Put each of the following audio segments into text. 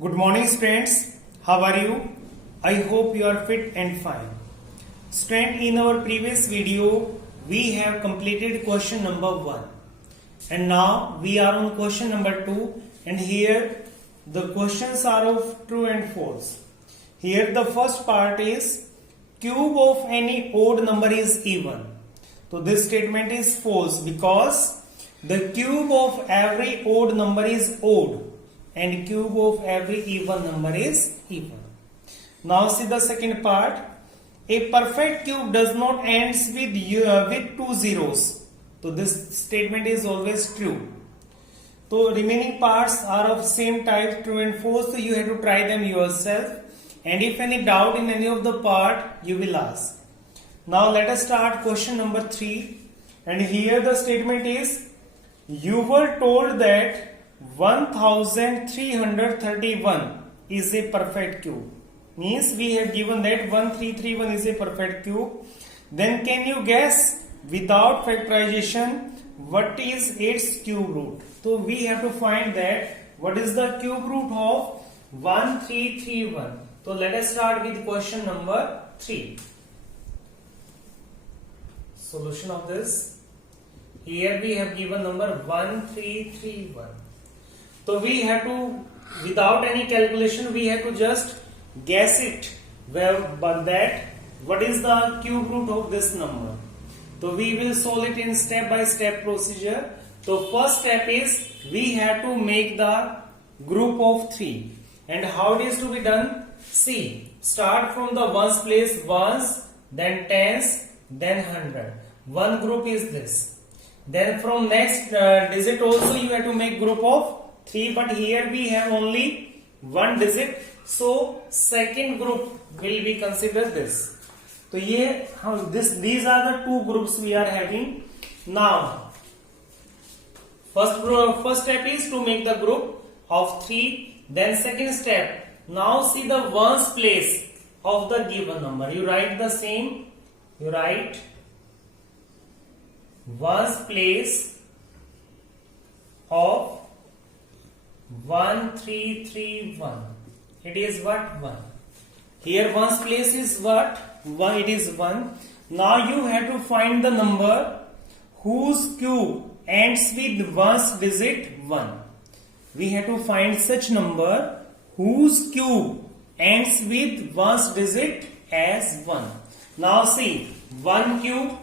Good morning, students. How are you? I hope you are fit and fine. Student, in our previous video, we have completed question number 1. And now we are on question number 2. And here the questions are of true and false. Here the first part is cube of any odd number is even. So this statement is false because the cube of every odd number is odd and cube of every even number is even. Now see the second part. A perfect cube does not ends with two zeros. So this statement is always true. So remaining parts are of same type, true and false. So you have to try them yourself. And if any doubt in any of the part, you will ask. Now let us start question number 3. And here the statement is, you were told that 1331 is a perfect cube. Means we have given that 1331 is a perfect cube. Then can you guess without factorization what is its cube root? So we have to find that what is the cube root of 1331. So let us start with question number 3. Solution of this. Here we have given number 1331. So we have to, without any calculation, we have to just guess it. But that, what is the cube root of this number? So we will solve it in step-by-step procedure. So first step is, we have to make the group of 3. And how it is to be done? See, start from the ones place, ones, then tens, then 100. One group is this. Then from next digit also you have to make group of 3, but here we have only one digit, so second group will be considered this. So these are the two groups we are having. Now first step is to make the group of 3. Then second step, now see the ones place of the given number. You write the same. You write ones place of 1331. It is what? 1. Here ones place is what? 1. It is 1. Now you have to find the number whose cube ends with ones digit 1. We have to find such number whose cube ends with ones digit as 1. Now see, 1 cube,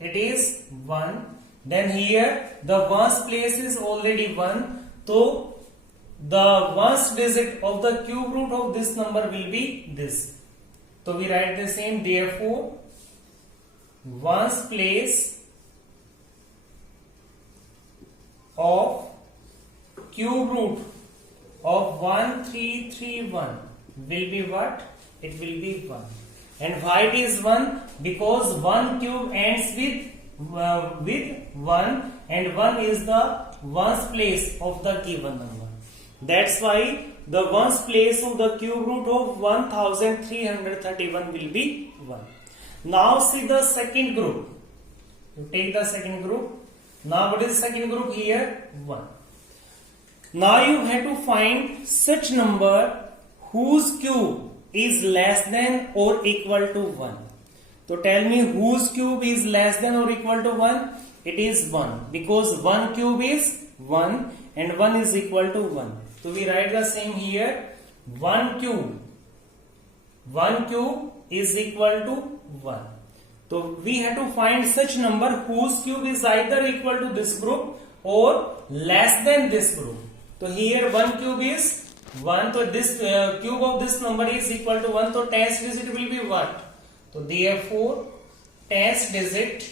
it is 1. Then here the ones place is already 1. So the ones digit of the cube root of this number will be this. So we write the same. Therefore, ones place of cube root of 1331 will be what? It will be 1. And why it is 1? Because 1 cube ends with 1 and 1 is the ones place of the given number. That's why the ones place of the cube root of 1331 will be 1. Now see the second group. You take the second group. Now what is the second group here? 1. Now you have to find such number whose cube is less than or equal to 1. So tell me whose cube is less than or equal to 1? It is 1 because 1 cube is 1 and 1 is equal to 1. So we write the same here. 1 cube is equal to 1. So we have to find such number whose cube is either equal to this group or less than this group. So here 1 cube is 1. So this cube of this number is equal to 1. So tens digit will be what? So therefore tens digit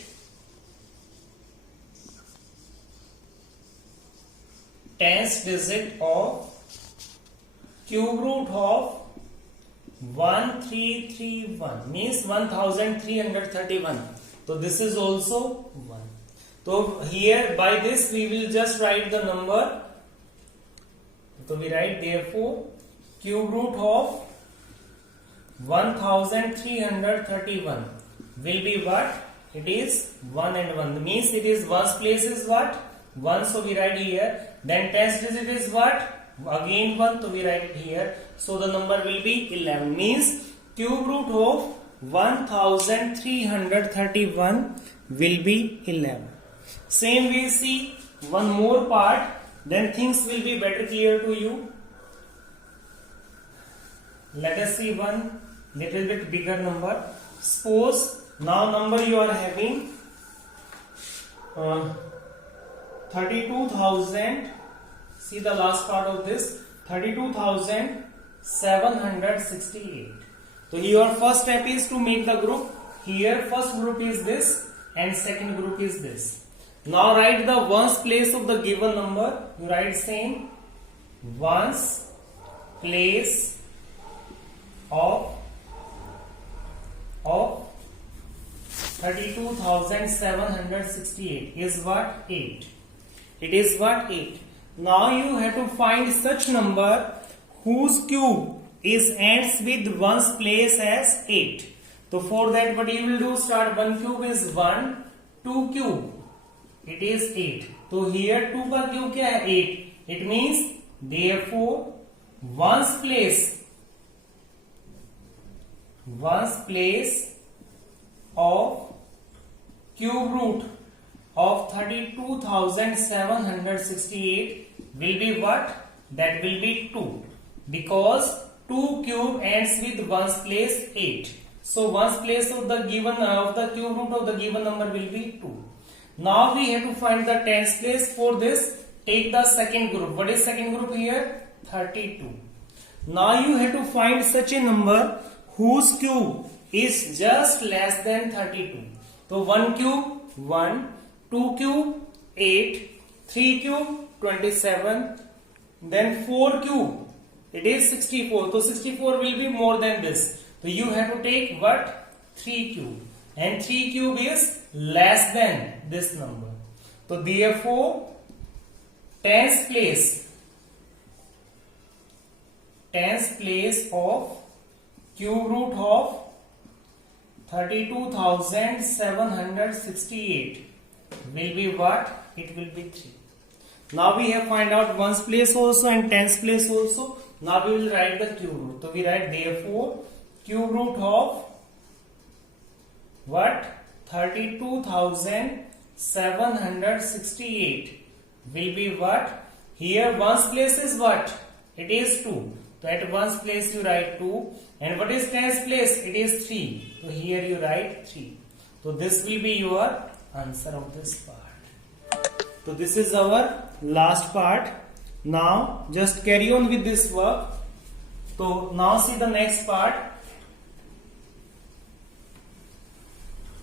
of cube root of 1331 means 1331. So this is also 1. So here by this we will just write the number. So we write therefore cube root of 1331 will be what? It is 1 and 1. Means it is ones place is what? 1. So we write here Then tens digit is what? Again 1, so we write it here. So the number will be 11. Means cube root of 1331 will be 11. Same we see one more part, then things will be better clear to you. Let us see one little bit bigger number. Suppose now number you are having 32,000. See the last part of this, 32,768. So your first step is to make the group. Here first group is this and second group is this. Now write the ones place of the given number. You write same ones place of 32,768 is what? 8. It is what? 8. Now you have to find such number whose cube is ends with ones place as 8. So for that what you will do, start 1 cube is 1, 2 cube it is 8. So here 2 का cube क्या है? 8. It means therefore ones place of cube root of 32,768 will be what? That will be 2, because 2 cube ends with ones place 8. So ones place of the given the cube root of the given number will be 2. Now we have to find the tens place. For this, take the second group. What is second group here? 32. Now you have to find such a number whose cube is just less than 32. So 1 cube 1, 2 cube 8, 3 cube 27, then 4 cube it is 64. So 64 will be more than this. So you have to take what? 3 cube, and 3 cube is less than this number. So therefore tens place of cube root of 32,768 will be what? It will be 3. Now we have find out ones place also and tens place also. Now we will write the cube root. So we write therefore cube root of what? 32,768 will be what? Here ones place is what? It is 2. So at ones place you write 2. And what is tens place? It is 3. So here you write 3. So this will be your answer of this part. So this is our last part. Now just carry on with this work. So now see the next part.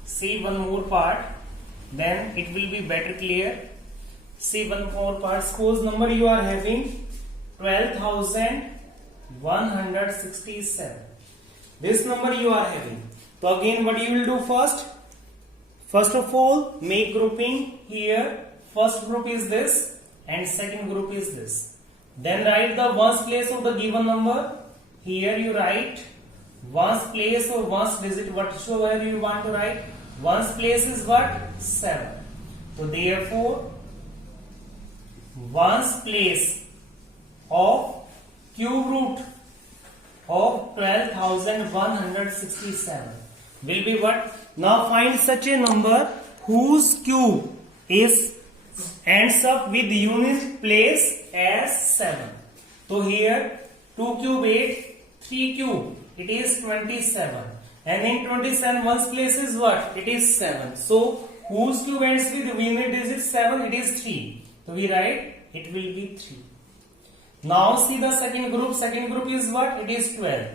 See one more part, then it will be better clear. See one more part. Suppose number you are having 12,167. This number you are having. So again what you will do first? First of all, make grouping here. First group is this and second group is this. Then write the ones place of the given number. Here you write ones place or ones digit, whatsoever you want to write. Ones place is what? 7. So therefore ones place of cube root of 12,167 will be what? Now find such a number whose cube is ends up with unit place as 7. So here 2 cube 8, 3 cube it is 27, and in 27 ones place is what? It is 7. So whose cube ends with unit digit 7? It is 3. So we write it will be 3. Now see the second group. Second group is what? It is 12.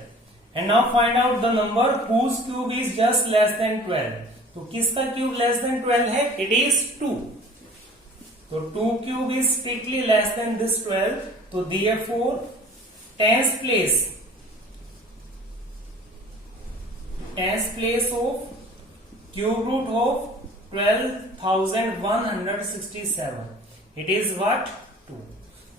And now find out the number whose cube is just less than 12. तो किसका cube less than 12 है? It is 2. So 2 cube is strictly less than this 12. So therefore tens place of cube root of 12,167. It is what? 2.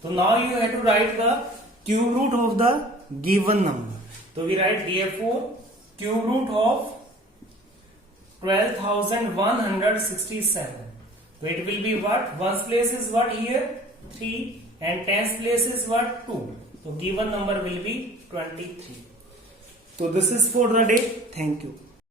So now you have to write the cube root of the given number. So we write therefore cube root of 12,167. So it will be what? Ones place is what here? 3 and tens place is what? 2. So given number will be 23. So this is for the day. Thank you.